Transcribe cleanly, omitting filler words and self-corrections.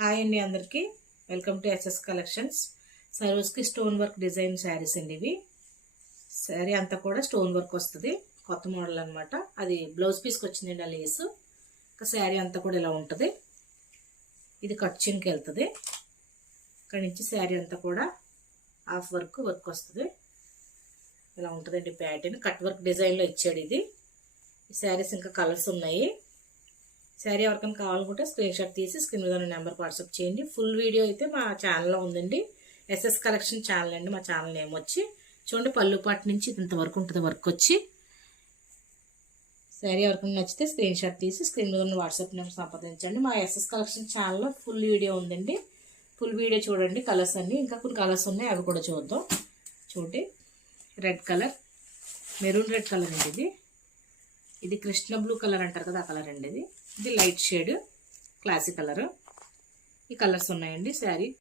Hi అండి అందరికీ welcome to SS collections. సరోజ్కి స్టోన్ వర్క్ డిజైన్ శారీస్ అండి ఇవి. శారీ అంతా కూడా స్టోన్ వర్క్ వస్తుంది, కొత్త మోడల్ అనమాట. అది బ్లౌజ్ పీస్కి వచ్చిందండి ఆ లేసు. ఇంకా శారీ అంతా కూడా ఇలా ఉంటుంది. ఇది కట్ చిన్కి వెళ్తుంది. ఇక్కడ నుంచి శారీ అంతా కూడా హాఫ్ వర్క్ వస్తుంది. ఇలా ఉంటుందండి ప్యాటర్న్. కట్ వర్క్ డిజైన్లో ఇచ్చాడు ఇది. ఈ శారీస్ ఇంకా కలర్స్ ఉన్నాయి. శారీ ఎవరికైనా కావాలనుకుంటే స్క్రీన్ షాట్ తీసి స్క్రీన్ మీద నెంబర్ వాట్సాప్ చేయండి. ఫుల్ వీడియో అయితే మా ఛానల్లో ఉందండి. ఎస్ఎస్ కలెక్షన్ ఛానల్ అండి. మా ఛానల్ నేమ్ వచ్చి చూడండి, పళ్ళు పాటు నుంచి ఇంతవరకు ఉంటుంది వర్క్ వచ్చి. శారీ ఎవరికైనా నచ్చితే స్క్రీన్ షాట్ తీసి స్క్రీన్ మీద ఉన్న వాట్సాప్ నెంబర్ సంప్రదించండి. మా ఎస్ఎస్ కలెక్షన్ ఛానల్లో ఫుల్ వీడియో ఉందండి. ఫుల్ వీడియో చూడండి. కలర్స్ అన్నీ ఇంకా కొన్ని కలర్స్ ఉన్నాయి, అవి కూడా చూద్దాం. చూడండి, red colour, maroon red colour అండి ఇది. ఇది కృష్ణ బ్లూ కలర్ అంటారు కదా, ఆ కలర్ అండి ఇది. ఇది లైట్ షేడ్ క్లాసిక్ కలర్. ఈ కలర్స్ ఉన్నాయండి. శారీ